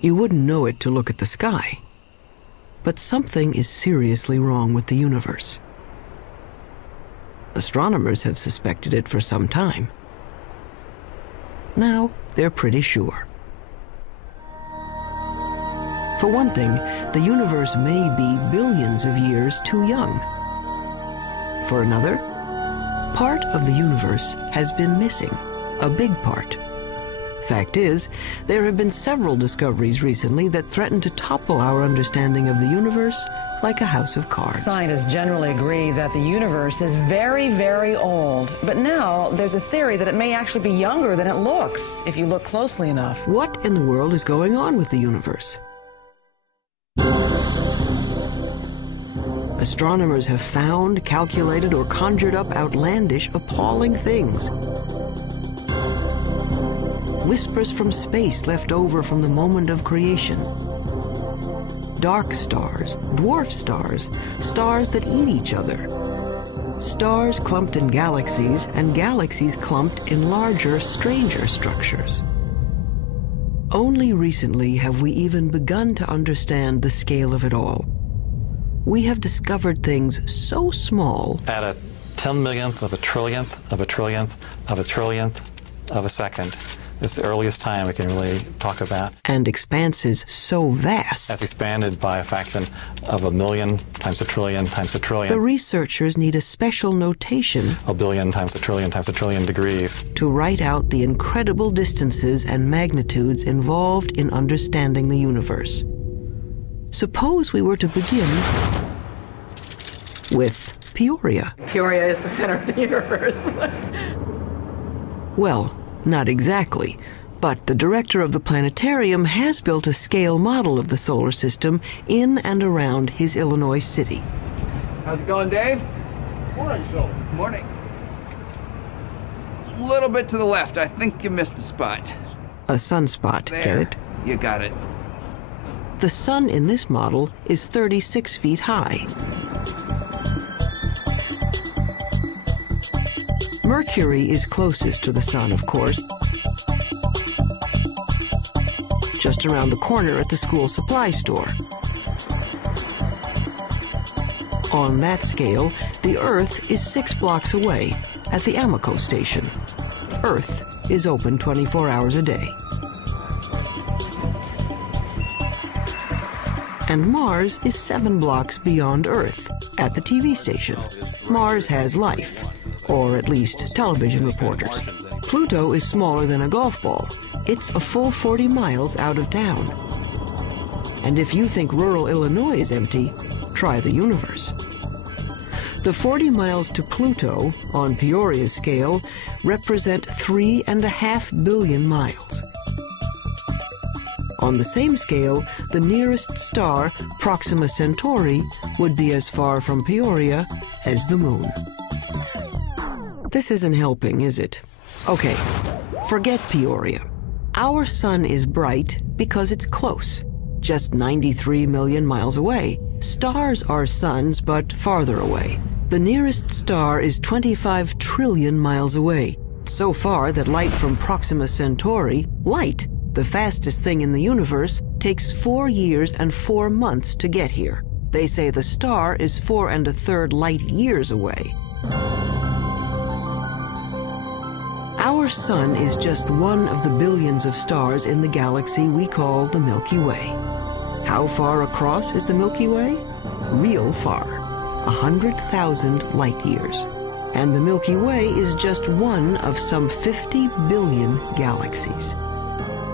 You wouldn't know it to look at the sky. But something is seriously wrong with the universe. Astronomers have suspected it for some time. Now they're pretty sure. For one thing, the universe may be billions of years too young. For another, part of the universe has been missing, a big part. Fact is, there have been several discoveries recently that threaten to topple our understanding of the universe like a house of cards. Scientists generally agree that the universe is very, very old. But now there's a theory that it may actually be younger than it looks, if you look closely enough. What in the world is going on with the universe? Astronomers have found, calculated, or conjured up outlandish, appalling things. Whispers from space left over from the moment of creation. Dark stars, dwarf stars, stars that eat each other. Stars clumped in galaxies, and galaxies clumped in larger, stranger structures. Only recently have we even begun to understand the scale of it all. We have discovered things so small. At a 10 millionth of a trillionth of a trillionth of a trillionth of a second is the earliest time we can really talk about. And expanses so vast. That's expanded by a fraction of a million times a trillion times a trillion. The researchers need a special notation. A billion times a trillion degrees. To write out the incredible distances and magnitudes involved in understanding the universe. Suppose we were to begin with Peoria. Peoria is the center of the universe. Well, not exactly, but the director of the planetarium has built a scale model of the solar system in and around his Illinois city. How's it going, Dave? Morning, Joe. Morning. A little bit to the left. I think you missed a spot. A sunspot, There. get it? You got it. The sun in this model is 36 feet high. Mercury is closest to the sun, of course, just around the corner at the school supply store. On that scale, the Earth is 6 blocks away at the Amoco station. Earth is open 24 hours a day. And Mars is 7 blocks beyond Earth at the TV station. Mars has life, or at least television reporters. Pluto is smaller than a golf ball. It's a full 40 miles out of town. And if you think rural Illinois is empty, try the universe. The 40 miles to Pluto, on Peoria's scale, represent 3.5 billion miles. On the same scale, the nearest star, Proxima Centauri, would be as far from Peoria as the moon. This isn't helping, is it? Okay, forget Peoria. Our sun is bright because it's close, just 93 million miles away. Stars are suns, but farther away. The nearest star is 25 trillion miles away, so far that light from Proxima Centauri, light, the fastest thing in the universe, takes 4 years and 4 months to get here. They say the star is 4 1/3 light years away. Our sun is just one of the billions of stars in the galaxy we call the Milky Way. How far across is the Milky Way? Real far, 100,000 light years. And the Milky Way is just one of some 50 billion galaxies.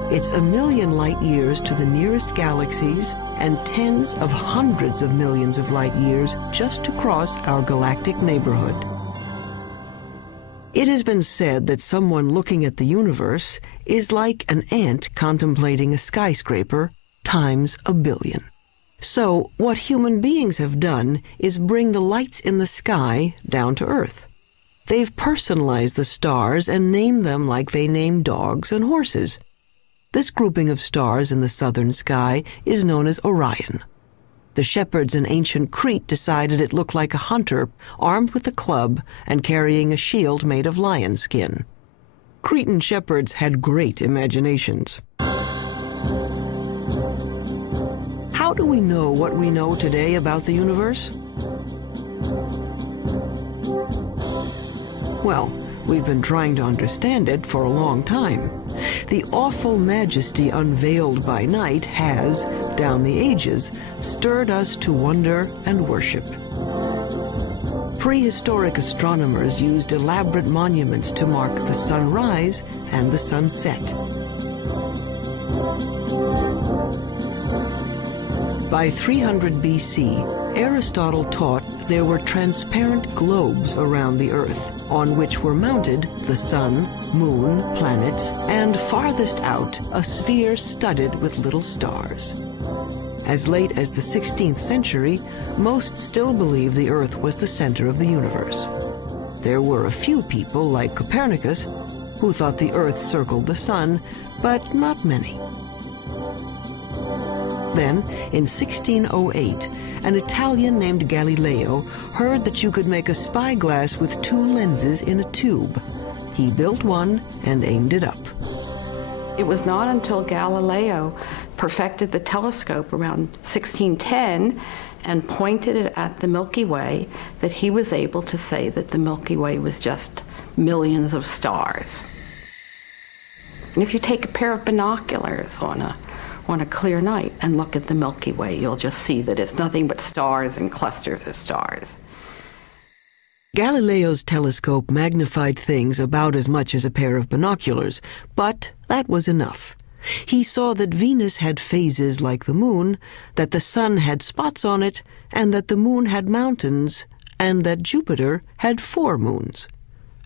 It's 1 million light years to the nearest galaxies and tens of hundreds of millions of light years just to cross our galactic neighborhood. It has been said that someone looking at the universe is like an ant contemplating a skyscraper times 1 billion. So what human beings have done is bring the lights in the sky down to Earth. They've personalized the stars and named them like they name dogs and horses. This grouping of stars in the southern sky is known as Orion. The shepherds in ancient Crete decided it looked like a hunter armed with a club and carrying a shield made of lion skin. Cretan shepherds had great imaginations. do we know what we know today about the universe? Well, we've been trying to understand it for a long time. The awful majesty unveiled by night has, down the ages, stirred us to wonder and worship. Prehistoric astronomers used elaborate monuments to mark the sunrise and the sunset. By 300 BC, Aristotle taught there were transparent globes around the Earth, on which were mounted the sun, moon, planets, and farthest out, a sphere studded with little stars. As late as the 16th century, most still believed the Earth was the center of the universe. There were a few people, like Copernicus, who thought the Earth circled the sun, but not many. Then, in 1608, an Italian named Galileo heard that you could make a spyglass with two lenses in a tube. He built one and aimed it up. It was not until Galileo perfected the telescope around 1610 and pointed it at the Milky Way that he was able to say that the Milky Way was just millions of stars. And if you take a pair of binoculars on a clear night and look at the Milky Way, you'll just see that it's nothing but stars and clusters of stars. Galileo's telescope magnified things about as much as a pair of binoculars, but that was enough. He saw that Venus had phases like the moon, that the sun had spots on it, and that the moon had mountains, and that Jupiter had 4 moons.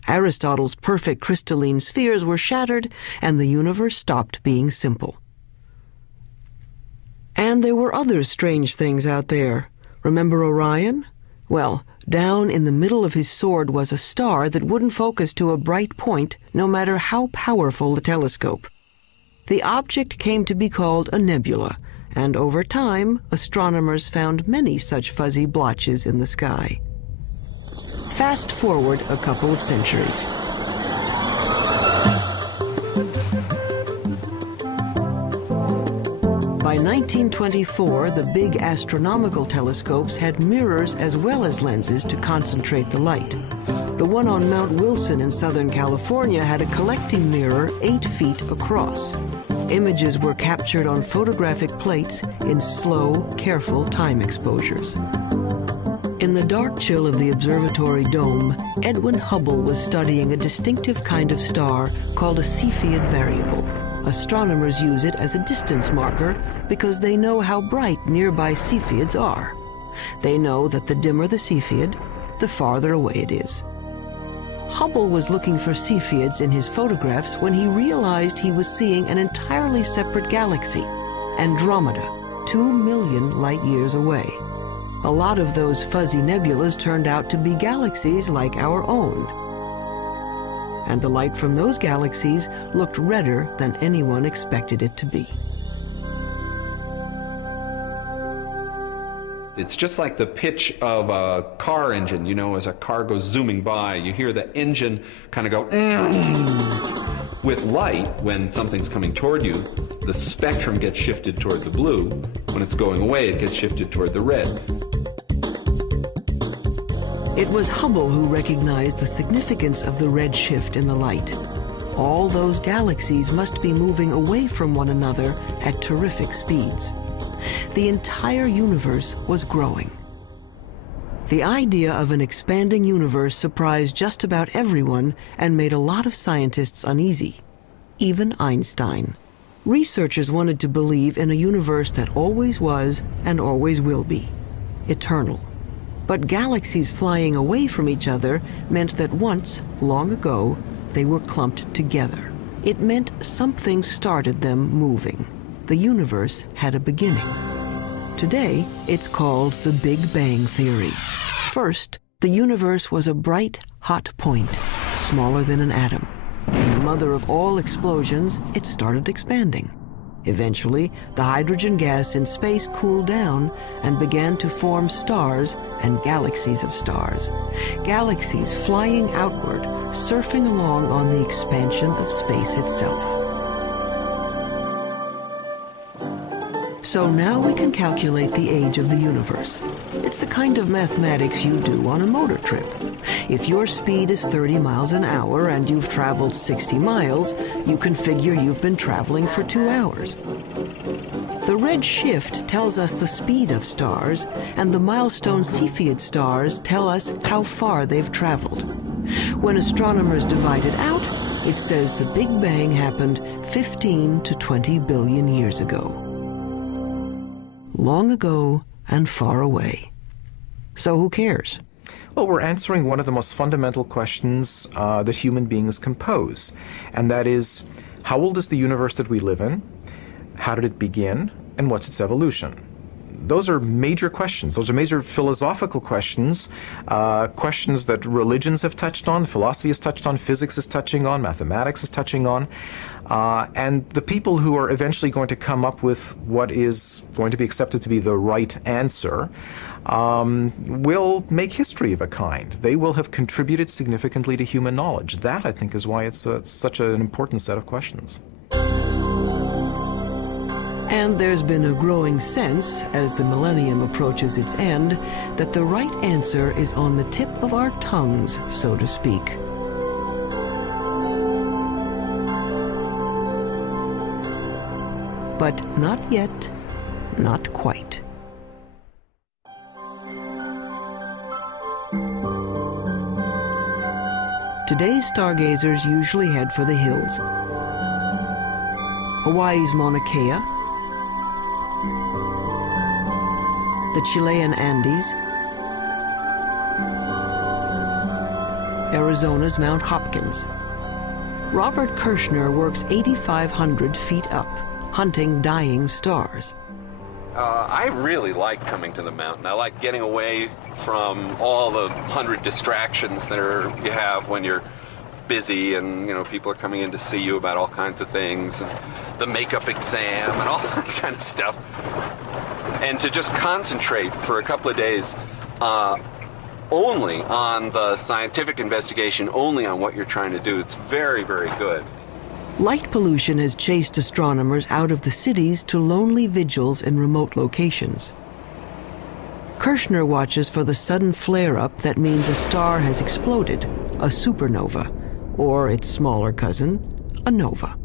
Aristotle's perfect crystalline spheres were shattered, and the universe stopped being simple. And there were other strange things out there. Remember Orion? Well, down in the middle of his sword was a star that wouldn't focus to a bright point, no matter how powerful the telescope. The object came to be called a nebula, and over time, astronomers found many such fuzzy blotches in the sky. Fast forward a couple of centuries. By 1924, the big astronomical telescopes had mirrors as well as lenses to concentrate the light. The one on Mount Wilson in Southern California had a collecting mirror 8 feet across. Images were captured on photographic plates in slow, careful time exposures. In the dark chill of the observatory dome, Edwin Hubble was studying a distinctive kind of star called a Cepheid variable. Astronomers use it as a distance marker because they know how bright nearby Cepheids are. They know that the dimmer the Cepheid, the farther away it is. Hubble was looking for Cepheids in his photographs when he realized he was seeing an entirely separate galaxy, Andromeda, 2 million light-years away. A lot of those fuzzy nebulas turned out to be galaxies like our own. And the light from those galaxies looked redder than anyone expected it to be. It's just like the pitch of a car engine. You know, as a car goes zooming by, you hear the engine kind of go. With light, when something's coming toward you, the spectrum gets shifted toward the blue. When it's going away, it gets shifted toward the red. It was Hubble who recognized the significance of the red shift in the light. All those galaxies must be moving away from one another at terrific speeds. The entire universe was growing. The idea of an expanding universe surprised just about everyone and made a lot of scientists uneasy, even Einstein. Researchers wanted to believe in a universe that always was and always will be, eternal. But galaxies flying away from each other meant that once, long ago, they were clumped together. It meant something started them moving. The universe had a beginning. Today, it's called the Big Bang Theory. First, the universe was a bright, hot point, smaller than an atom. In the mother of all explosions, it started expanding. Eventually, the hydrogen gas in space cooled down and began to form stars and galaxies of stars. Galaxies flying outward, surfing along on the expansion of space itself. So now we can calculate the age of the universe. It's the kind of mathematics you do on a motor trip. If your speed is 30 miles an hour and you've traveled 60 miles, you can figure you've been traveling for 2 hours. The red shift tells us the speed of stars, and the milestone Cepheid stars tell us how far they've traveled. When astronomers divide it out, it says the Big Bang happened 15 to 20 billion years ago. Long ago and far away. So who cares? Well, we're answering one of the most fundamental questions that human beings can pose, and that is, how old is the universe that we live in? How did it begin? And what's its evolution? Those are major questions. Those are major philosophical questions, questions that religions have touched on, philosophy has touched on, physics is touching on, mathematics is touching on. And the people who are eventually going to come up with what is going to be accepted to be the right answer will make history of a kind. They will have contributed significantly to human knowledge. That, I think, is why it's such an important set of questions. And there's been a growing sense, as the millennium approaches its end, that the right answer is on the tip of our tongues, so to speak. But not yet, not quite. Today's stargazers usually head for the hills. Hawaii's Mauna Kea, the Chilean Andes, Arizona's Mount Hopkins. Robert Kirshner works 8,500 feet up, hunting dying stars. I really like coming to the mountain. I like getting away from all the 100 distractions that you have when you're busy, and people are coming in to see you about all kinds of things, and the makeup exam and all that kind of stuff. And to just concentrate for a couple of days only on the scientific investigation, only on what you're trying to do, it's very, very good. Light pollution has chased astronomers out of the cities to lonely vigils in remote locations. Kirshner watches for the sudden flare-up that means a star has exploded, a supernova, or its smaller cousin, a nova.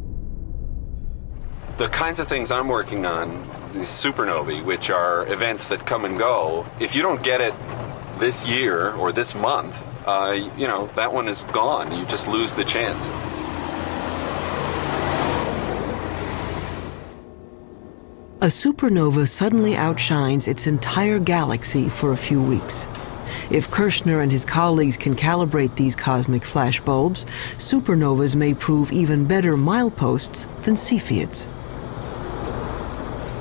The kinds of things I'm working on, these supernovae, which are events that come and go, if you don't get it this year or this month, that one is gone. You just lose the chance. A supernova suddenly outshines its entire galaxy for a few weeks. If Kirshner and his colleagues can calibrate these cosmic flashbulbs, supernovas may prove even better mileposts than Cepheids.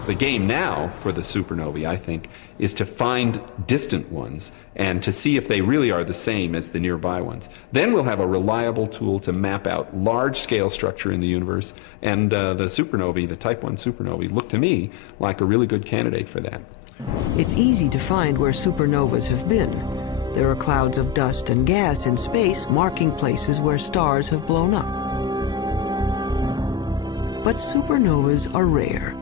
The game now for the supernovae, I think, is to find distant ones and to see if they really are the same as the nearby ones. Then we'll have a reliable tool to map out large-scale structure in the universe, and the supernovae, the Type 1 supernovae, look to me like a really good candidate for that. It's easy to find where supernovas have been. There are clouds of dust and gas in space marking places where stars have blown up. But supernovas are rare.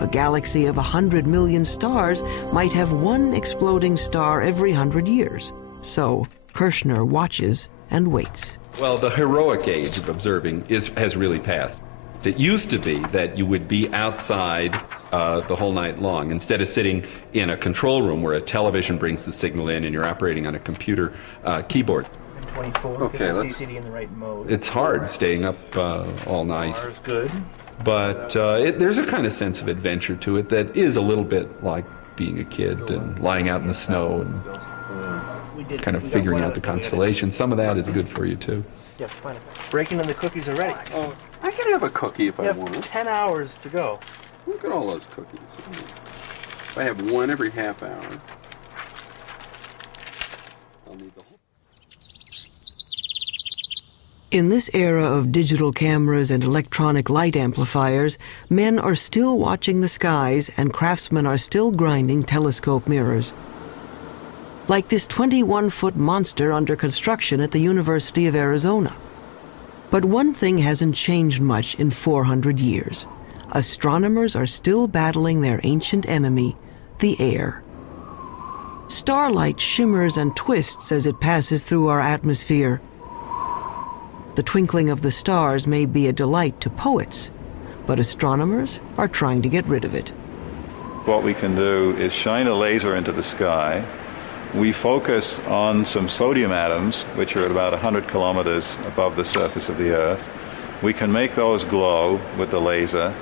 A galaxy of 100 million stars might have one exploding star every 100 years. So Kirshner watches and waits. Well, the heroic age of observing has really passed. It used to be that you would be outside the whole night long, instead of sitting in a control room where a television brings the signal in and you're operating on a computer keyboard. 24, okay, get the CCD in the right mode. It's hard staying up all night. Ours good. But there's a kind of sense of adventure to it that is a little bit like being a kid and lying out in the snow and kind of figuring out the constellations. Some of that is good for you, too. Yeah, fine. Breaking in the cookies already. Oh, I can have a cookie if I want. 10 hours to go. Look at all those cookies. I have one every half hour. I'll need the whole. In this era of digital cameras and electronic light amplifiers, men are still watching the skies and craftsmen are still grinding telescope mirrors. Like this 21-foot monster under construction at the University of Arizona. But one thing hasn't changed much in 400 years. astronomers are still battling their ancient enemy, the air. Starlight shimmers and twists as it passes through our atmosphere. The twinkling of the stars may be a delight to poets, but astronomers are trying to get rid of it. What we can do is shine a laser into the sky. We focus on some sodium atoms, which are at about 100 kilometers above the surface of the Earth. We can make those glow with the laser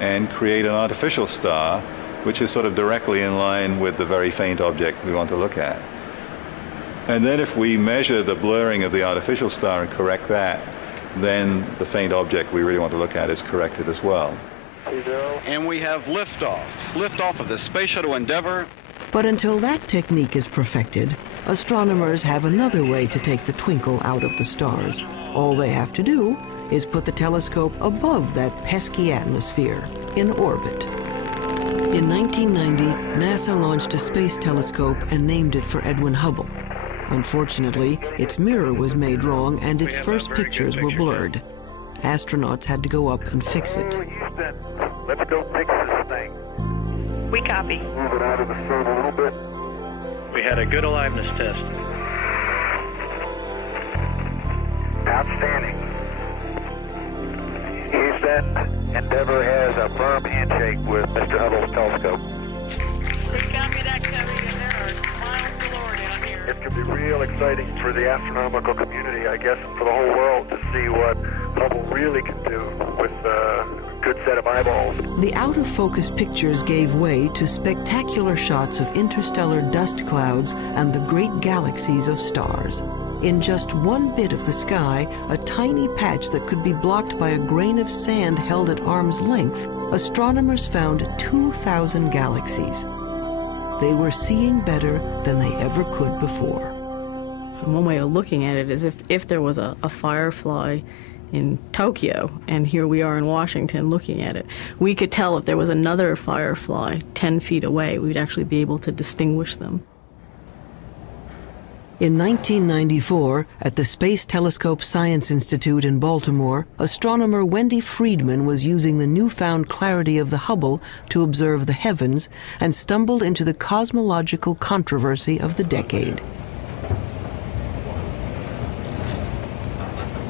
and create an artificial star, which is sort of directly in line with the very faint object we want to look at. And then if we measure the blurring of the artificial star and correct that, then the faint object we really want to look at is corrected as well. And we have liftoff of the Space Shuttle Endeavour. But until that technique is perfected, astronomers have another way to take the twinkle out of the stars. All they have to do is put the telescope above that pesky atmosphere, in orbit. In 1990, NASA launched a space telescope and named it for Edwin Hubble. Unfortunately, its mirror was made wrong and its first pictures were blurred. Astronauts had to go up and fix it. Houston, let's go fix this thing. We copy. Move it out of the sun a little bit. We had a good aliveness test. Outstanding. Houston, Endeavour has a firm handshake with Mr. Hubble's telescope. We copy that, Covey, and there are miles galore down here. It could be real exciting for the astronomical community, I guess, and for the whole world to see what Hubble really can do with a good set of eyeballs. The out-of-focus pictures gave way to spectacular shots of interstellar dust clouds and the great galaxies of stars. In just one bit of the sky, a tiny patch that could be blocked by a grain of sand held at arm's length, astronomers found 2,000 galaxies. They were seeing better than they ever could before. So one way of looking at it is if there was a firefly in Tokyo, and here we are in Washington looking at it, we could tell if there was another firefly 10 feet away, we'd actually be able to distinguish them. In 1994, at the Space Telescope Science Institute in Baltimore, astronomer Wendy Friedman was using the newfound clarity of the Hubble to observe the heavens and stumbled into the cosmological controversy of the decade.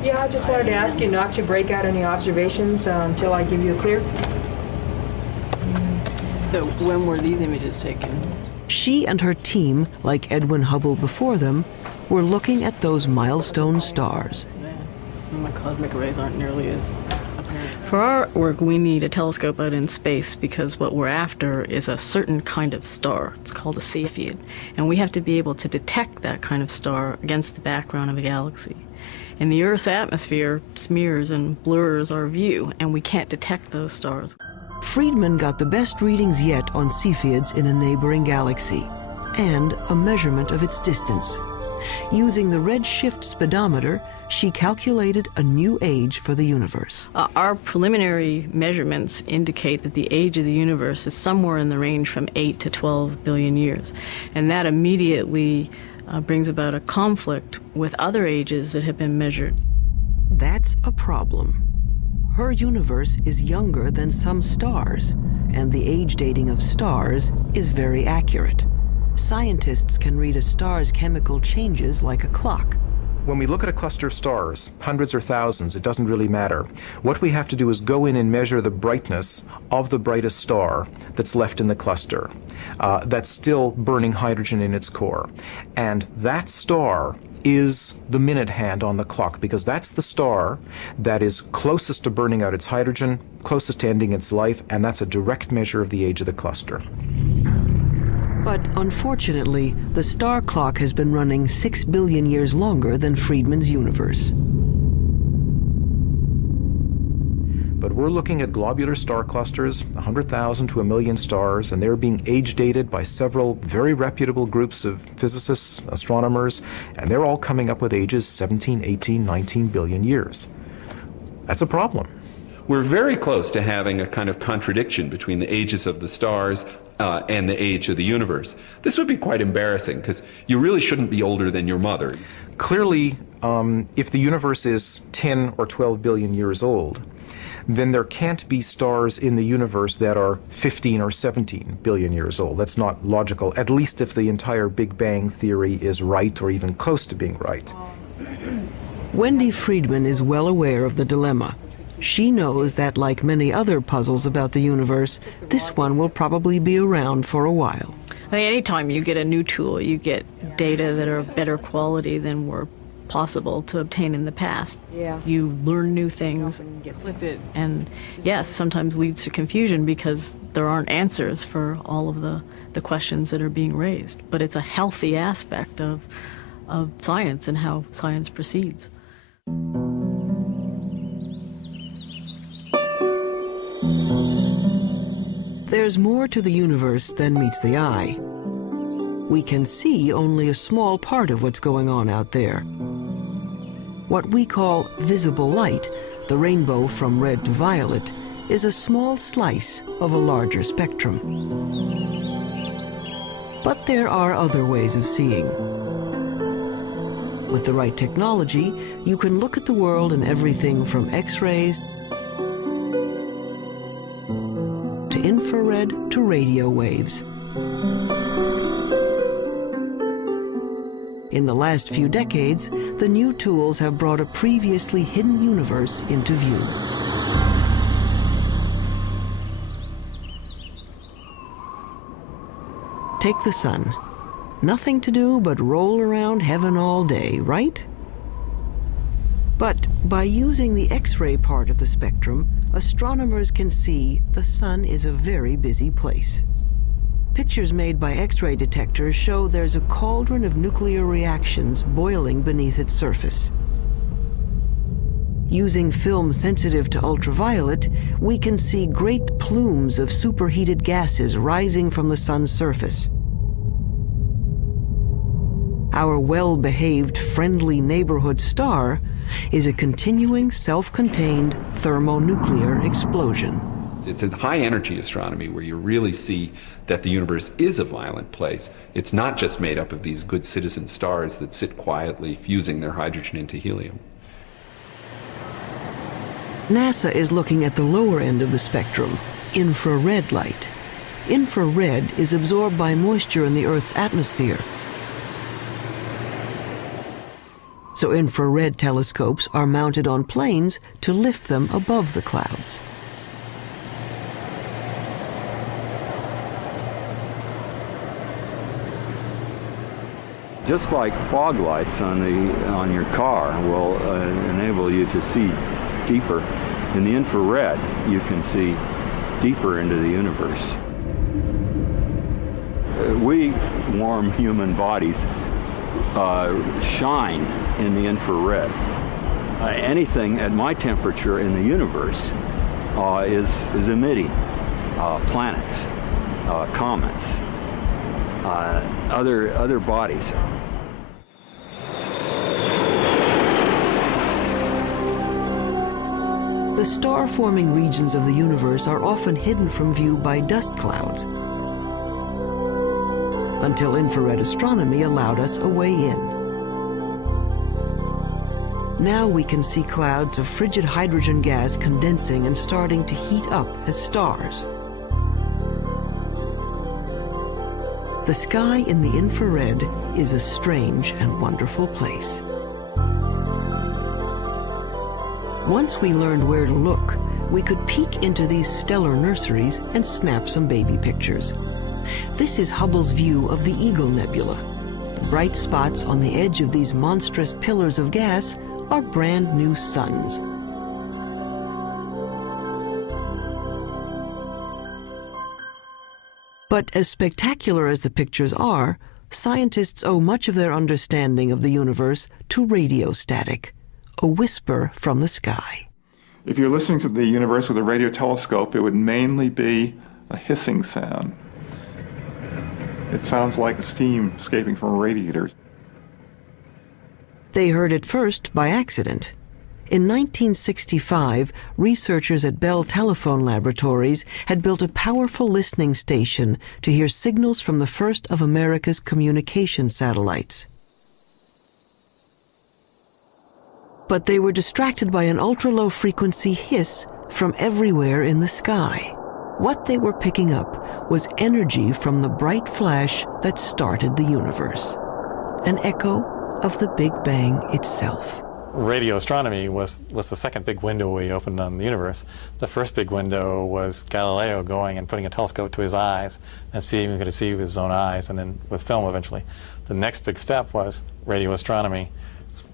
Yeah, I just wanted to ask you not to break out any observations until I give you a clear. So when were these images taken? She and her team, like Edwin Hubble before them, were looking at those milestone stars. The cosmic rays aren't nearly as apparent. For our work, we need a telescope out in space because what we're after is a certain kind of star. It's called a Cepheid. And we have to be able to detect that kind of star against the background of a galaxy. And the Earth's atmosphere smears and blurs our view, and we can't detect those stars. Friedman got the best readings yet on Cepheids in a neighboring galaxy, and a measurement of its distance. Using the redshift speedometer, she calculated a new age for the universe. Our preliminary measurements indicate that the age of the universe is somewhere in the range from 8 to 12 billion years. And that immediately brings about a conflict with other ages that have been measured. That's a problem. Her universe is younger than some stars, and the age dating of stars is very accurate. Scientists can read a star's chemical changes like a clock. When we look at a cluster of stars, hundreds or thousands, it doesn't really matter. What we have to do is go in and measure the brightness of the brightest star that's left in the cluster, that's still burning hydrogen in its core. And that star is the minute hand on the clock, because that's the star that is closest to burning out its hydrogen, closest to ending its life, and that's a direct measure of the age of the cluster. But unfortunately, the star clock has been running 6 billion years longer than Friedman's universe. But we're looking at globular star clusters, 100,000 to 1 million stars, and they're being age dated by several very reputable groups of physicists, astronomers, and they're all coming up with ages 17, 18, 19 billion years. That's a problem. We're very close to having a kind of contradiction between the ages of the stars and the age of the universe. This would be quite embarrassing, because you really shouldn't be older than your mother. Clearly, if the universe is 10 or 12 billion years old, then there can't be stars in the universe that are 15 or 17 billion years old. That's not logical, at least if the entire Big Bang theory is right or even close to being right. Wendy Friedman is well aware of the dilemma. She knows that, like many other puzzles about the universe, this one will probably be around for a while. I think anytime you get a new tool, you get data that are of better quality than were possible to obtain in the past. Yeah. You learn new things, and yes, sometimes leads to confusion because there aren't answers for all of the questions that are being raised. But it's a healthy aspect of science and how science proceeds. There's more to the universe than meets the eye. We can see only a small part of what's going on out there. What we call visible light, the rainbow from red to violet, is a small slice of a larger spectrum. But there are other ways of seeing. With the right technology, you can look at the world in everything from X-rays to infrared to radio waves. In the last few decades, the new tools have brought a previously hidden universe into view. Take the sun. Nothing to do but roll around heaven all day, right? But by using the X-ray part of the spectrum, astronomers can see the sun is a very busy place. Pictures made by X-ray detectors show there's a cauldron of nuclear reactions boiling beneath its surface. Using film sensitive to ultraviolet, we can see great plumes of superheated gases rising from the sun's surface. Our well-behaved, friendly neighborhood star is a continuing, self-contained thermonuclear explosion. It's in high-energy astronomy where you really see that the universe is a violent place. It's not just made up of these good citizen stars that sit quietly fusing their hydrogen into helium. NASA is looking at the lower end of the spectrum, infrared light. Infrared is absorbed by moisture in the Earth's atmosphere. So infrared telescopes are mounted on planes to lift them above the clouds. Just like fog lights on your car will enable you to see deeper, in the infrared you can see deeper into the universe. We warm human bodies shine in the infrared. Anything at my temperature in the universe is emitting planets, comets, other bodies. The star-forming regions of the universe are often hidden from view by dust clouds, until infrared astronomy allowed us a way in. Now we can see clouds of frigid hydrogen gas condensing and starting to heat up as stars. The sky in the infrared is a strange and wonderful place. Once we learned where to look, we could peek into these stellar nurseries and snap some baby pictures. This is Hubble's view of the Eagle Nebula. The bright spots on the edge of these monstrous pillars of gas are brand new suns. But as spectacular as the pictures are, scientists owe much of their understanding of the universe to radio static, a whisper from the sky. If you're listening to the universe with a radio telescope, it would mainly be a hissing sound. It sounds like steam escaping from radiators. They heard it first by accident. In 1965, researchers at Bell Telephone Laboratories had built a powerful listening station to hear signals from the first of America's communication satellites. But they were distracted by an ultra-low frequency hiss from everywhere in the sky. What they were picking up was energy from the bright flash that started the universe, an echo of the Big Bang itself. Radio astronomy was the second big window we opened on the universe. The first big window was Galileo going and putting a telescope to his eyes and seeing if he could see with his own eyes, and then with film eventually. The next big step was radio astronomy. It's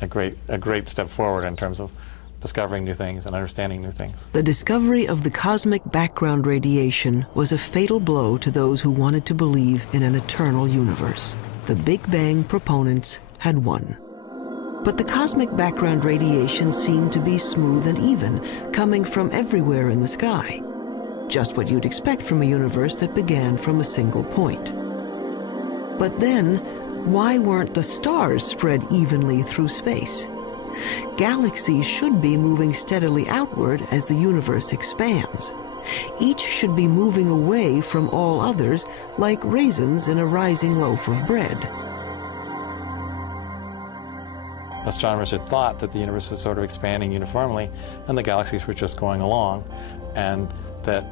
a great step forward in terms of discovering new things and understanding new things. The discovery of the cosmic background radiation was a fatal blow to those who wanted to believe in an eternal universe. The Big Bang proponents had won. But the cosmic background radiation seemed to be smooth and even, coming from everywhere in the sky. Just what you'd expect from a universe that began from a single point. But then, why weren't the stars spread evenly through space? Galaxies should be moving steadily outward as the universe expands. Each should be moving away from all others like raisins in a rising loaf of bread. Astronomers had thought that the universe was sort of expanding uniformly and the galaxies were just going along, and that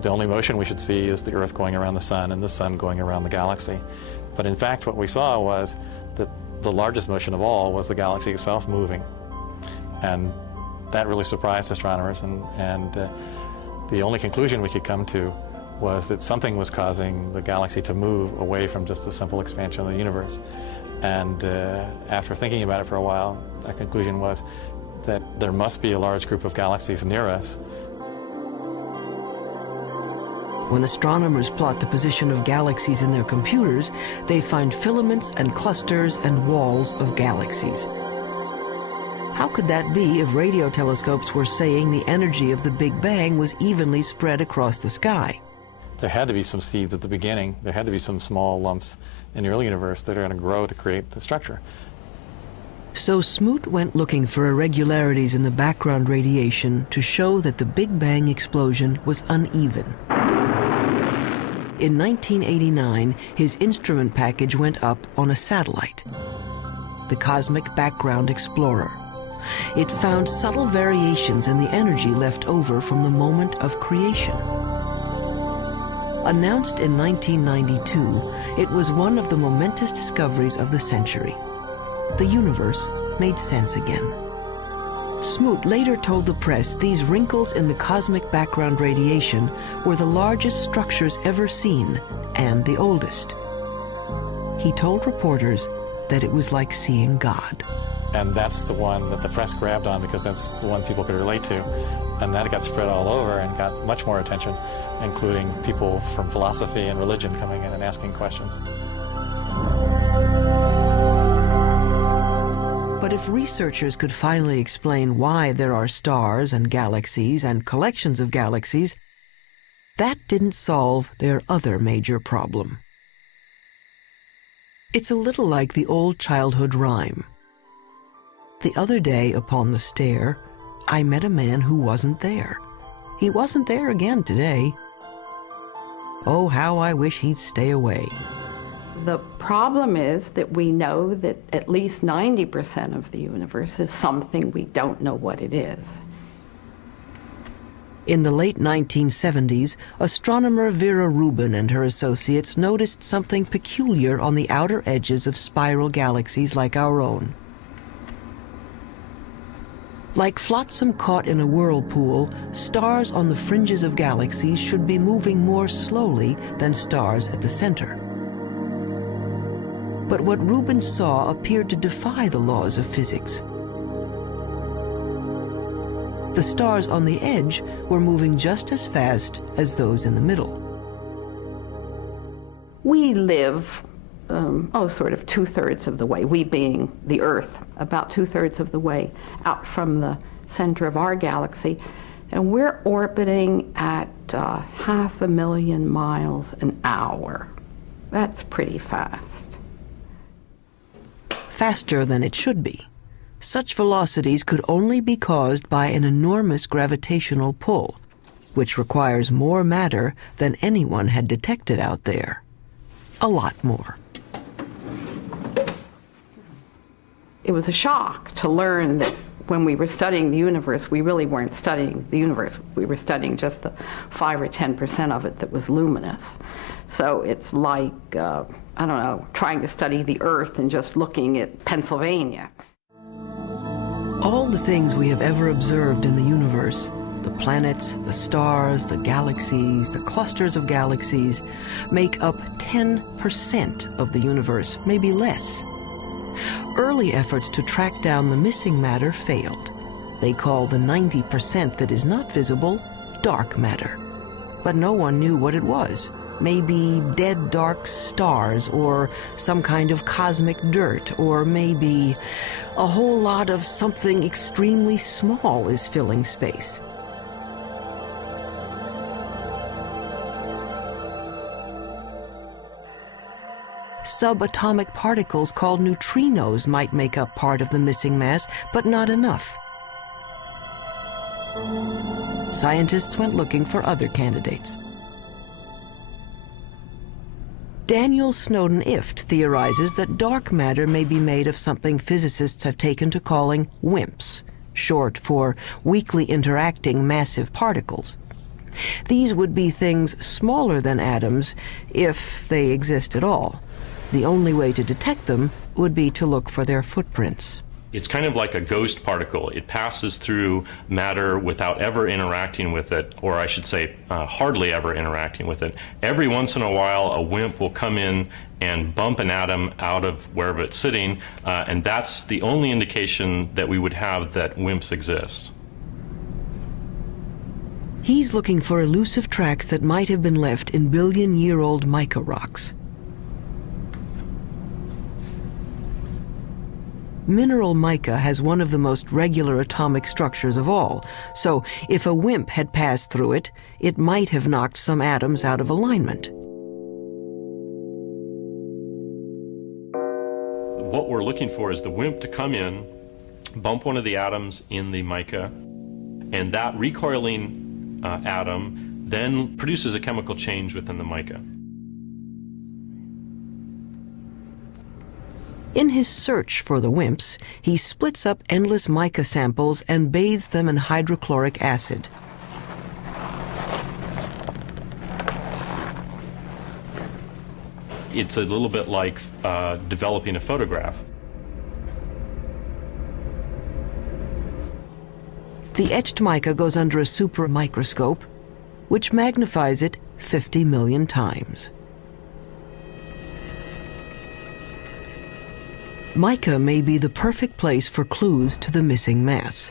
the only motion we should see is the Earth going around the sun and the sun going around the galaxy. But in fact, what we saw was that the largest motion of all was the galaxy itself moving. And that really surprised astronomers, and the only conclusion we could come to was that something was causing the galaxy to move away from just the simple expansion of the universe. And after thinking about it for a while, the conclusion was that there must be a large group of galaxies near us. When astronomers plot the position of galaxies in their computers, they find filaments and clusters and walls of galaxies. How could that be if radio telescopes were saying the energy of the Big Bang was evenly spread across the sky? There had to be some seeds at the beginning. There had to be some small lumps in the early universe that are going to grow to create the structure. So Smoot went looking for irregularities in the background radiation to show that the Big Bang explosion was uneven. In 1989, his instrument package went up on a satellite, the Cosmic Background Explorer. It found subtle variations in the energy left over from the moment of creation. Announced in 1992, it was one of the momentous discoveries of the century. The universe made sense again. Smoot later told the press these wrinkles in the cosmic background radiation were the largest structures ever seen and the oldest. He told reporters that it was like seeing God. And that's the one that the press grabbed on because that's the one people could relate to. And that got spread all over and got much more attention, including people from philosophy and religion coming in and asking questions. But if researchers could finally explain why there are stars and galaxies and collections of galaxies, that didn't solve their other major problem. It's a little like the old childhood rhyme. The other day upon the stair, I met a man who wasn't there. He wasn't there again today. Oh, how I wish he'd stay away. The problem is that we know that at least 90% of the universe is something we don't know what it is. In the late 1970s, astronomer Vera Rubin and her associates noticed something peculiar on the outer edges of spiral galaxies like our own. Like flotsam caught in a whirlpool, stars on the fringes of galaxies should be moving more slowly than stars at the center. But what Rubin saw appeared to defy the laws of physics. The stars on the edge were moving just as fast as those in the middle. We live, sort of 2/3 of the way, we being the Earth, about 2/3 of the way out from the center of our galaxy, and we're orbiting at 500,000 miles an hour. That's pretty fast. Faster than it should be. Such velocities could only be caused by an enormous gravitational pull, which requires more matter than anyone had detected out there. A lot more. It was a shock to learn that when we were studying the universe, we really weren't studying the universe. We were studying just the 5 or 10% of it that was luminous. So it's like, I don't know, trying to study the Earth and just looking at Pennsylvania. All the things we have ever observed in the universe, the planets, the stars, the galaxies, the clusters of galaxies, make up 10% of the universe, maybe less. Early efforts to track down the missing matter failed. They call the 90% that is not visible dark matter. But no one knew what it was. Maybe dead dark stars, or some kind of cosmic dirt, or maybe a whole lot of something extremely small is filling space. Subatomic particles called neutrinos might make up part of the missing mass, but not enough. Scientists went looking for other candidates. Daniel Snowden Ift theorizes that dark matter may be made of something physicists have taken to calling WIMPs, short for weakly interacting massive particles. These would be things smaller than atoms, if they exist at all. The only way to detect them would be to look for their footprints. It's kind of like a ghost particle. It passes through matter without ever interacting with it, or I should say hardly ever interacting with it. Every once in a while, a WIMP will come in and bump an atom out of wherever it's sitting, and that's the only indication that we would have that WIMPs exist. He's looking for elusive tracks that might have been left in billion-year-old mica rocks. Mineral mica has one of the most regular atomic structures of all, so if a WIMP had passed through it, it might have knocked some atoms out of alignment. What we're looking for is the WIMP to come in, bump one of the atoms in the mica, and that recoiling atom then produces a chemical change within the mica. In his search for the WIMPs, he splits up endless mica samples and bathes them in hydrochloric acid. It's a little bit like developing a photograph. The etched mica goes under a super microscope, which magnifies it 50 million times. Mica may be the perfect place for clues to the missing mass.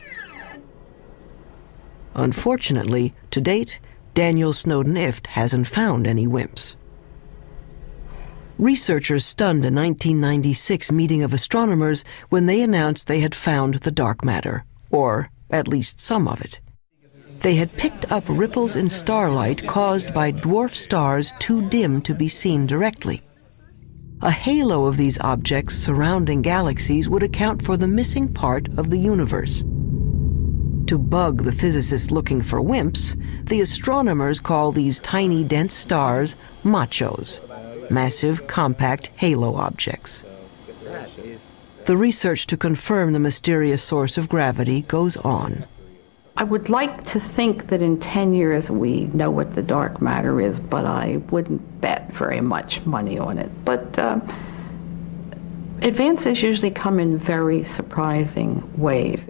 Unfortunately, to date, Daniel Snowden Ift hasn't found any WIMPs. Researchers stunned a 1996 meeting of astronomers when they announced they had found the dark matter, or at least some of it. They had picked up ripples in starlight caused by dwarf stars too dim to be seen directly. A halo of these objects surrounding galaxies would account for the missing part of the universe. To bug the physicists looking for WIMPs, the astronomers call these tiny dense stars machos, massive compact halo objects. The research to confirm the mysterious source of gravity goes on. I would like to think that in 10 years we know what the dark matter is, but I wouldn't bet very much money on it. But advances usually come in very surprising ways.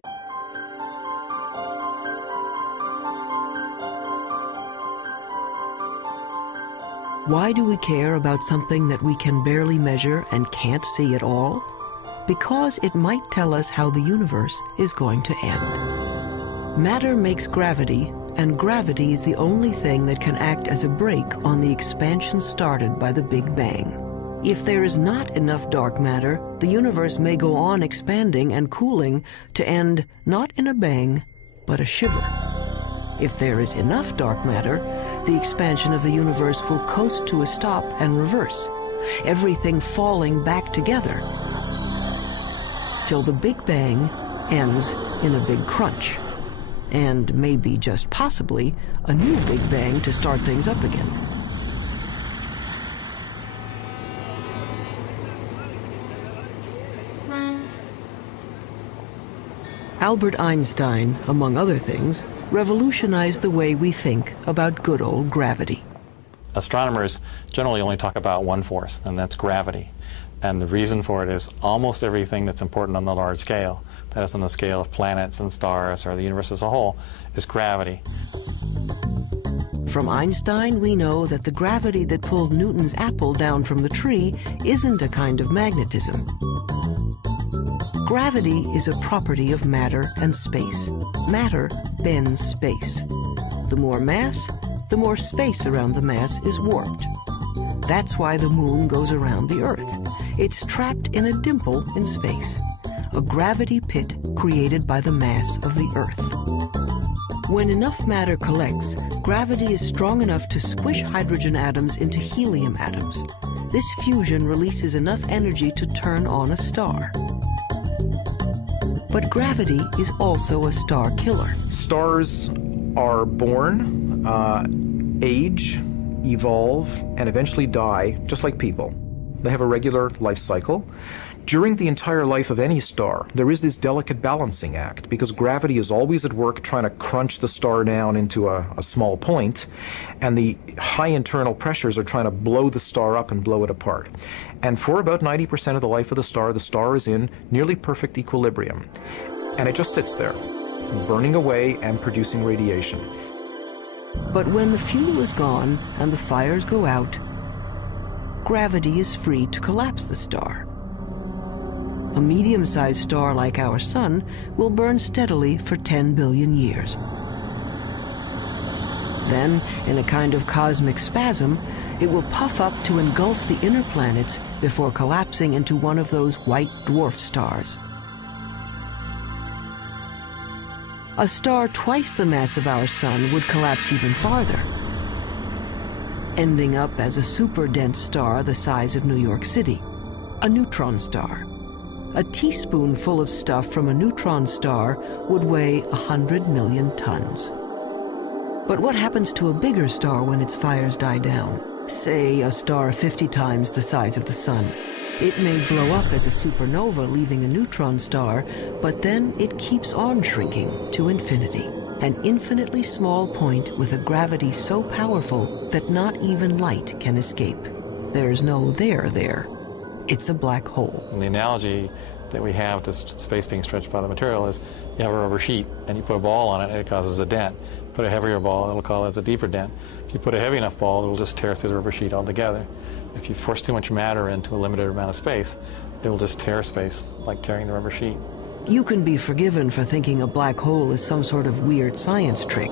Why do we care about something that we can barely measure and can't see at all? Because it might tell us how the universe is going to end. Matter makes gravity, and gravity is the only thing that can act as a brake on the expansion started by the Big Bang. If there is not enough dark matter, the universe may go on expanding and cooling to end not in a bang, but a shiver. If there is enough dark matter, the expansion of the universe will coast to a stop and reverse, everything falling back together, till the Big Bang ends in a big crunch. And maybe, just possibly, a new Big Bang to start things up again. Albert Einstein, among other things, revolutionized the way we think about good old gravity. Astronomers generally only talk about one force, and that's gravity. And the reason for it is almost everything that's important on the large scale, that is on the scale of planets and stars or the universe as a whole, is gravity. From Einstein, we know that the gravity that pulled Newton's apple down from the tree isn't a kind of magnetism. Gravity is a property of matter and space. Matter bends space. The more mass, the more space around the mass is warped. That's why the moon goes around the Earth. It's trapped in a dimple in space, a gravity pit created by the mass of the Earth. When enough matter collects, gravity is strong enough to squish hydrogen atoms into helium atoms. This fusion releases enough energy to turn on a star. But gravity is also a star killer. Stars are born, age, evolve, and eventually die, just like people. They have a regular life cycle. During the entire life of any star, there is this delicate balancing act, because gravity is always at work trying to crunch the star down into a small point, and the high internal pressures are trying to blow the star up and blow it apart. And for about 90% of the life of the star is in nearly perfect equilibrium. And it just sits there, burning away and producing radiation. But when the fuel is gone and the fires go out, gravity is free to collapse the star. A medium-sized star like our Sun will burn steadily for 10 billion years. Then, in a kind of cosmic spasm, it will puff up to engulf the inner planets before collapsing into one of those white dwarf stars. A star twice the mass of our Sun would collapse even farther, ending up as a super-dense star the size of New York City, a neutron star. A teaspoonful of stuff from a neutron star would weigh 100 million tons. But what happens to a bigger star when its fires die down? Say a star 50 times the size of the Sun. It may blow up as a supernova, leaving a neutron star, but then it keeps on shrinking to infinity. An infinitely small point with a gravity so powerful that not even light can escape. There's no there. It's a black hole. And the analogy that we have to space being stretched by the material is you have a rubber sheet and you put a ball on it and it causes a dent. Put a heavier ball, it'll cause a deeper dent. If you put a heavy enough ball, it'll just tear through the rubber sheet altogether. If you force too much matter into a limited amount of space, it'll just tear space like tearing the rubber sheet. You can be forgiven for thinking a black hole is some sort of weird science trick.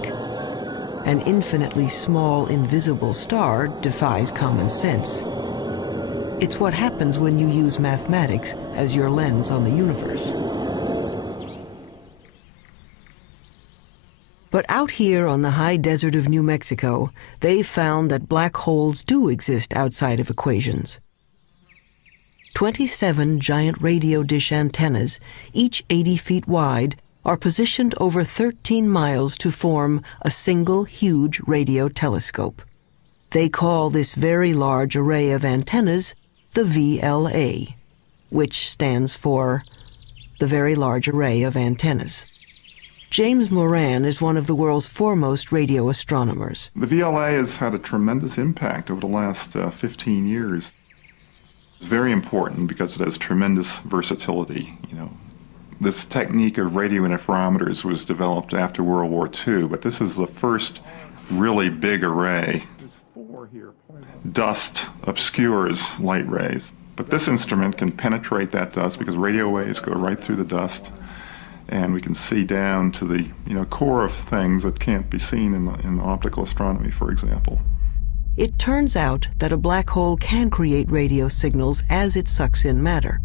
An infinitely small, invisible star defies common sense. It's what happens when you use mathematics as your lens on the universe. But out here on the high desert of New Mexico, they've found that black holes do exist outside of equations. 27 giant radio dish antennas, each 80 feet wide, are positioned over 13 miles to form a single huge radio telescope. They call this very large array of antennas the VLA, which stands for the Very Large Array of Antennas. James Moran is one of the world's foremost radio astronomers. The VLA has had a tremendous impact over the last 15 years. It's very important because it has tremendous versatility. This technique of radio interferometers was developed after World War II, but this is the first really big array. Dust obscures light rays, but this instrument can penetrate that dust because radio waves go right through the dust, and we can see down to the core of things that can't be seen in optical astronomy, for example. It turns out that a black hole can create radio signals as it sucks in matter.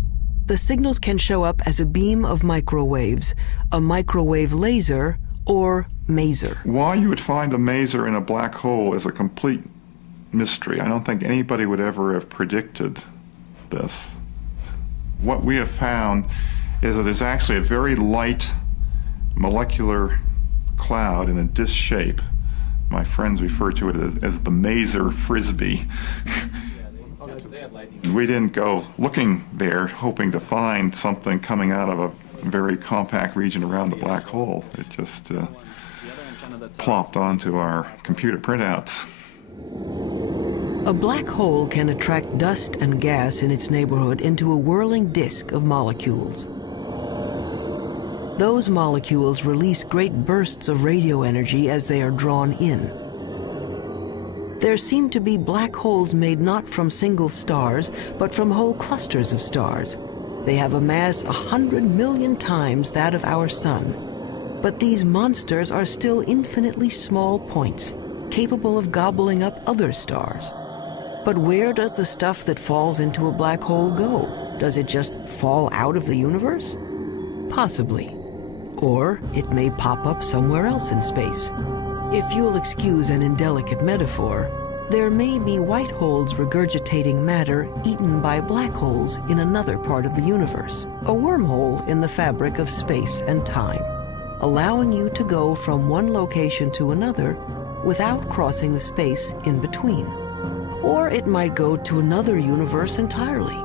The signals can show up as a beam of microwaves, a microwave laser, or maser. Why you would find a maser in a black hole is a complete mystery. I don't think anybody would ever have predicted this. What we have found is that there's actually a very light molecular cloud in a disc shape. My friends refer to it as the maser frisbee. We didn't go looking there hoping to find something coming out of very compact region around the black hole. It just plopped onto our computer printouts. A black hole can attract dust and gas in its neighborhood into a whirling disk of molecules. Those molecules release great bursts of radio energy as they are drawn in. There seem to be black holes made not from single stars, but from whole clusters of stars. They have a mass 100 million times that of our sun. But these monsters are still infinitely small points, capable of gobbling up other stars. But where does the stuff that falls into a black hole go? Does it just fall out of the universe? Possibly. Or it may pop up somewhere else in space. If you'll excuse an indelicate metaphor, there may be white holes regurgitating matter eaten by black holes in another part of the universe, a wormhole in the fabric of space and time, allowing you to go from one location to another without crossing the space in between. Or it might go to another universe entirely.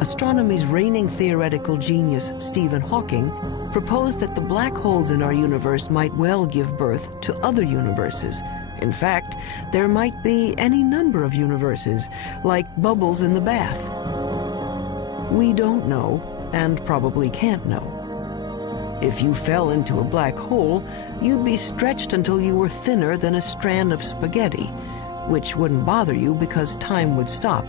Astronomy's reigning theoretical genius, Stephen Hawking, proposed that the black holes in our universe might well give birth to other universes. In fact, there might be any number of universes, like bubbles in the bath. We don't know, and probably can't know. If you fell into a black hole, you'd be stretched until you were thinner than a strand of spaghetti, which wouldn't bother you because time would stop.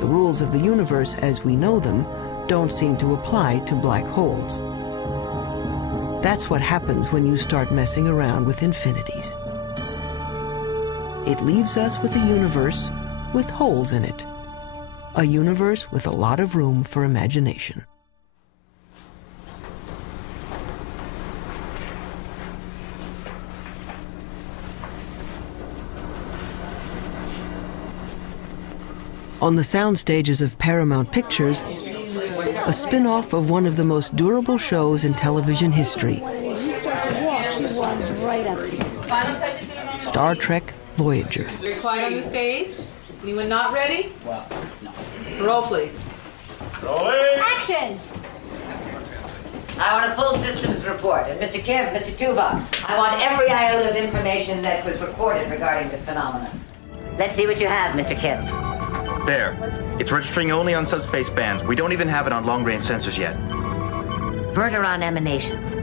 The rules of the universe as we know them don't seem to apply to black holes. That's what happens when you start messing around with infinities. It leaves us with a universe with holes in it. A universe with a lot of room for imagination. On the sound stages of Paramount Pictures, a spin-off of one of the most durable shows in television history, Star Trek Voyager. Very quiet on the stage. Anyone not ready? Roll, please. Rolling. Action! I want a full systems report. And Mr. Kim, Mr. Tuvok, I want every iota of information that was recorded regarding this phenomenon. Let's see what you have, Mr. Kim. There. It's registering only on subspace bands. We don't even have it on long-range sensors yet. Verteron emanations.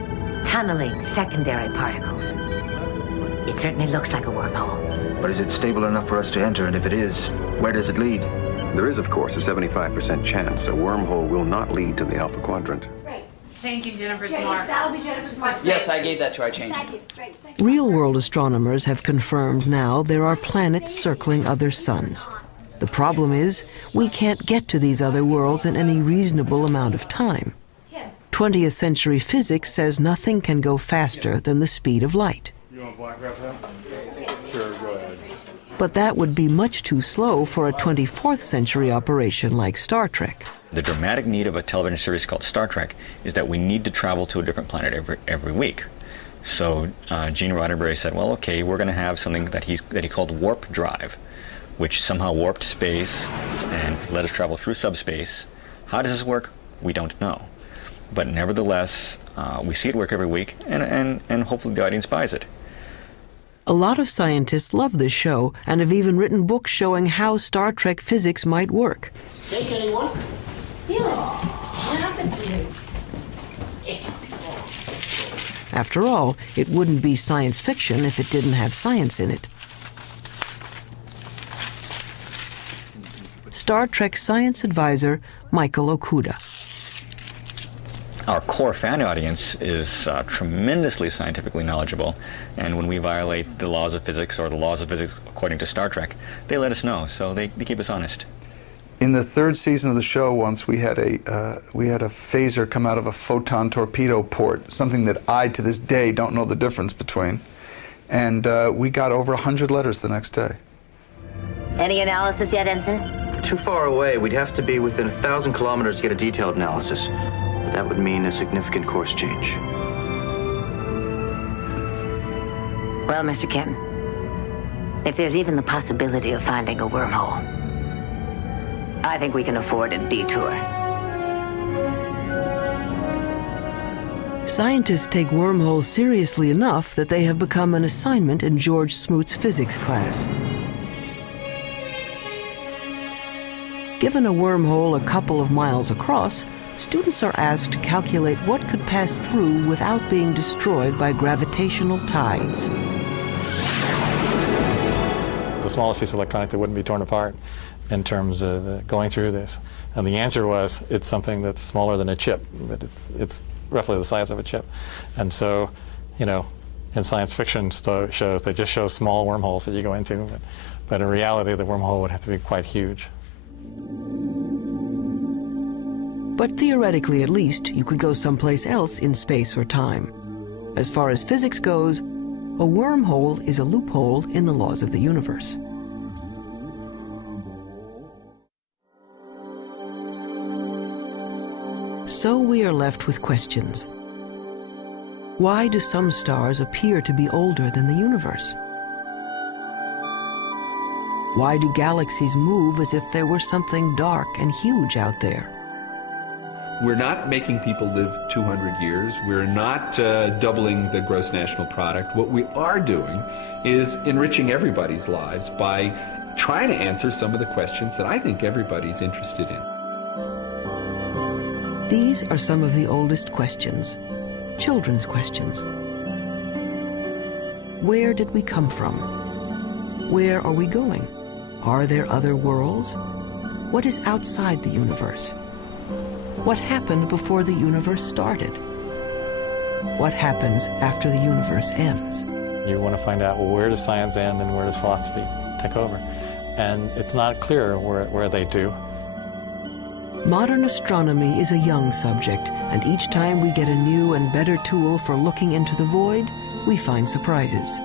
Tunneling secondary particles. It certainly looks like a wormhole. But is it stable enough for us to enter? And if it is, where does it lead? There is, of course, a 75% chance a wormhole will not lead to the Alpha Quadrant. Great. Thank you, Jennifer's mark. That'll be Jennifer's mark. Yes, I gave that to her. I changed it. Thank you. Great. Real-world astronomers have confirmed now there are planets circling other suns. The problem is, we can't get to these other worlds in any reasonable amount of time. 20th century physics says nothing can go faster than the speed of light. You want black wrap that? Sure, go ahead. But that would be much too slow for a 24th century operation like Star Trek. The dramatic need of a television series called Star Trek is that we need to travel to a different planet every week. So Gene Roddenberry said, well, okay, we're going to have something that he called warp drive, which somehow warped space and let us travel through subspace. How does this work? We don't know. But nevertheless, we see it work every week, and hopefully the audience buys it. A lot of scientists love this show and have even written books showing how Star Trek physics might work. Take anyone? Felix, what happened to you? After all, it wouldn't be science fiction if it didn't have science in it. Star Trek science advisor Michael Okuda. Our core fan audience is tremendously scientifically knowledgeable, and when we violate the laws of physics or the laws of physics according to Star Trek, they let us know, so they keep us honest. In the third season of the show, once we had a phaser come out of a photon torpedo port, something that I, to this day, don't know the difference between, and we got over 100 letters the next day. Any analysis yet, Ensign? Too far away. We'd have to be within 1,000 kilometers to get a detailed analysis. But that would mean a significant course change. Well, Mr. Kim, if there's even the possibility of finding a wormhole, I think we can afford a detour. Scientists take wormholes seriously enough that they have become an assignment in George Smoot's physics class. Given a wormhole a couple of miles across, students are asked to calculate what could pass through without being destroyed by gravitational tides. The smallest piece of electronic that wouldn't be torn apart in terms of going through this. And the answer was, it's something that's smaller than a chip, but it's roughly the size of a chip. And so, you know, in science fiction shows, they just show small wormholes that you go into, but in reality, the wormhole would have to be quite huge. But theoretically, at least, you could go someplace else in space or time. As far as physics goes, a wormhole is a loophole in the laws of the universe. So we are left with questions. Why do some stars appear to be older than the universe? Why do galaxies move as if there were something dark and huge out there? We're not making people live 200 years. We're not doubling the gross national product. What we are doing is enriching everybody's lives by trying to answer some of the questions that I think everybody's interested in. These are some of the oldest questions, children's questions. Where did we come from? Where are we going? Are there other worlds? What is outside the universe? What happened before the universe started? What happens after the universe ends? You want to find out, well, where does science end and where does philosophy take over? And it's not clear where they do. Modern astronomy is a young subject, and each time we get a new and better tool for looking into the void, we find surprises.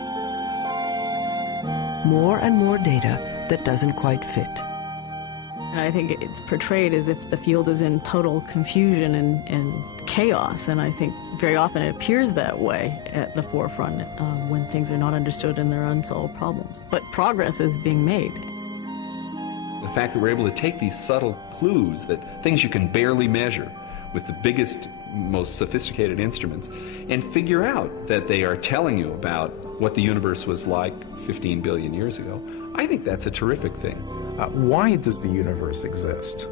More and more data that doesn't quite fit. And I think it's portrayed as if the field is in total confusion and chaos, and I think very often it appears that way at the forefront when things are not understood and there are unsolved problems. But progress is being made. The fact that we're able to take these subtle clues, that things you can barely measure with the biggest, most sophisticated instruments, and figure out that they are telling you about what the universe was like 15 billion years ago, I think that's a terrific thing. Why does the universe exist?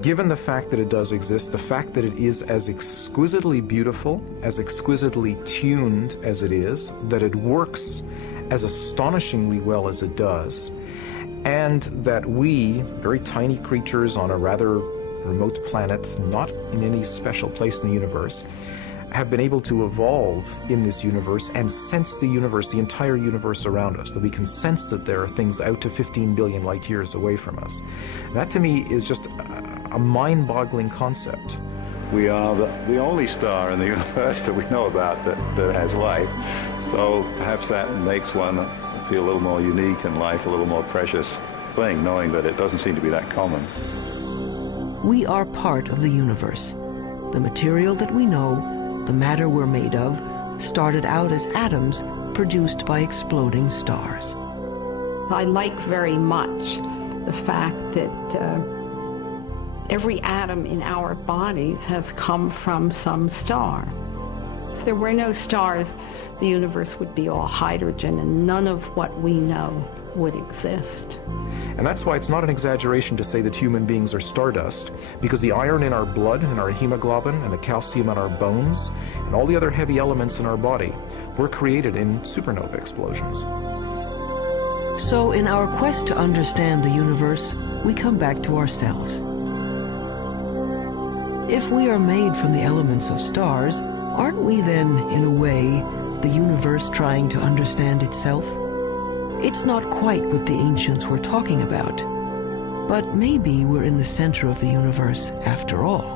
Given the fact that it does exist, the fact that it is as exquisitely beautiful, as exquisitely tuned as it is, that it works as astonishingly well as it does, and that we, very tiny creatures on a rather remote planet, not in any special place in the universe, have been able to evolve in this universe and sense the universe, the entire universe around us, that we can sense that there are things out to 15 billion light years away from us. That to me is just a mind-boggling concept. We are the only star in the universe that we know about that has life, so perhaps that makes one feel a little more unique and life a little more precious thing, knowing that it doesn't seem to be that common. We are part of the universe. The material that we know, the matter we're made of, started out as atoms produced by exploding stars. I like very much the fact that every atom in our bodies has come from some star. If there were no stars, the universe would be all hydrogen and none of what we know would exist. And that's why it's not an exaggeration to say that human beings are stardust, because the iron in our blood and our hemoglobin and the calcium in our bones and all the other heavy elements in our body were created in supernova explosions. So in our quest to understand the universe, we come back to ourselves. If we are made from the elements of stars, aren't we then, in a way, the universe trying to understand itself? It's not quite what the ancients were talking about, but maybe we're in the center of the universe after all.